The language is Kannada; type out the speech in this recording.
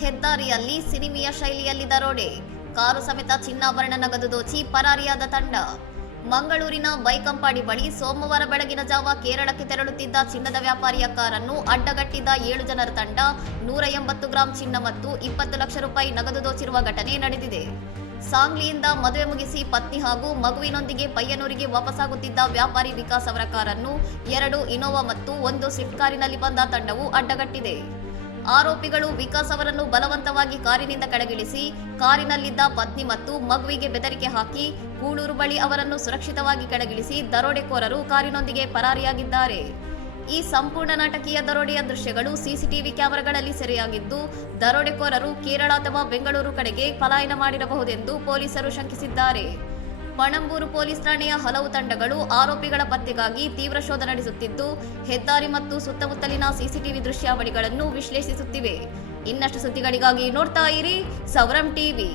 ಹೆದ್ದಾರಿಯಲ್ಲಿ ಸಿನಿಮೀಯ ಶೈಲಿಯಲ್ಲಿ ದರೋಡೆ, ಕಾರು ಸಮೇತ ಚಿನ್ನಾಭರಣ ನಗದು ದೋಚಿ ಪರಾರಿಯಾದ ತಂಡ. ಮಂಗಳೂರಿನ ಬೈಕಂಪಾಡಿ ಬಳಿ ಸೋಮವಾರ ಬೆಳಗಿನ ಜಾವ ಕೇರಳಕ್ಕೆ ತೆರಳುತ್ತಿದ್ದ ಚಿನ್ನದ ವ್ಯಾಪಾರಿಯ ಕಾರನ್ನು ಅಡ್ಡಗಟ್ಟಿದ್ದ 7 ಜನರ ತಂಡ 180 ಗ್ರಾಂ ಚಿನ್ನ ಮತ್ತು 20 ಲಕ್ಷ ರೂಪಾಯಿ ನಗದು ದೋಚಿರುವ ಘಟನೆ ನಡೆದಿದೆ. ಸಾಂಗ್ಲಿಯಿಂದ ಮದುವೆ ಮುಗಿಸಿ ಪತ್ನಿ ಹಾಗೂ ಮಗುವಿನೊಂದಿಗೆ ಪಯ್ಯನೂರಿಗೆ ವಾಪಸ್ಸಾಗುತ್ತಿದ್ದ ವ್ಯಾಪಾರಿ ವಿಕಾಸ್ ಅವರ ಕಾರನ್ನು 2 ಇನೋವಾ ಮತ್ತು 1 ಸ್ವಿಫ್ಟ್ ಕಾರಿನಲ್ಲಿ ಬಂದ ತಂಡವು ಅಡ್ಡಗಟ್ಟಿದೆ. ಆರೋಪಿಗಳು ವಿಕಾಸ್ ಅವರನ್ನು ಬಲವಂತವಾಗಿ ಕಾರಿನಿಂದ ಕೆಳಗಿಳಿಸಿ ಕಾರಿನಲ್ಲಿದ್ದ ಪತ್ನಿ ಮತ್ತು ಮಗುವಿಗೆ ಬೆದರಿಕೆ ಹಾಕಿ ಗೂಳೂರು ಬಳಿ ಅವರನ್ನು ಸುರಕ್ಷಿತವಾಗಿ ಕೆಳಗಿಳಿಸಿ ದರೋಡೆಕೋರರು ಕಾರಿನೊಂದಿಗೆ ಪರಾರಿಯಾಗಿದ್ದಾರೆ. ಈ ಸಂಪೂರ್ಣ ನಾಟಕೀಯ ದರೋಡೆಯ ದೃಶ್ಯಗಳು ಸಿಸಿಟಿವಿ ಕ್ಯಾಮೆರಾಗಳಲ್ಲಿ ಸೆರೆಯಾಗಿದ್ದು, ದರೋಡೆಕೋರರು ಕೇರಳ ಅಥವಾ ಬೆಂಗಳೂರು ಕಡೆಗೆ ಪಲಾಯನ ಮಾಡಿರಬಹುದೆಂದು ಪೊಲೀಸರು ಶಂಕಿಸಿದ್ದಾರೆ. ಪಣಂಬೂರು ಪೊಲೀಸ್ ಠಾಣೆಯ ಹಲವು ತಂಡಗಳು ಆರೋಪಿಗಳ ಪತ್ತೆಗಾಗಿ ತೀವ್ರ ಶೋಧ ನಡೆಸುತ್ತಿದ್ದು, ಹೆದ್ದಾರಿ ಮತ್ತು ಸುತ್ತಮುತ್ತಲಿನ ಸಿಸಿಟಿವಿ ದೃಶ್ಯಾವಳಿಗಳನ್ನು ವಿಶ್ಲೇಷಿಸುತ್ತಿವೆ. ಇನ್ನಷ್ಟು ಸುದ್ದಿಗಳಿಗಾಗಿ ನೋಡ್ತಾ ಇರಿ ಸವರಂ ಟಿವಿ.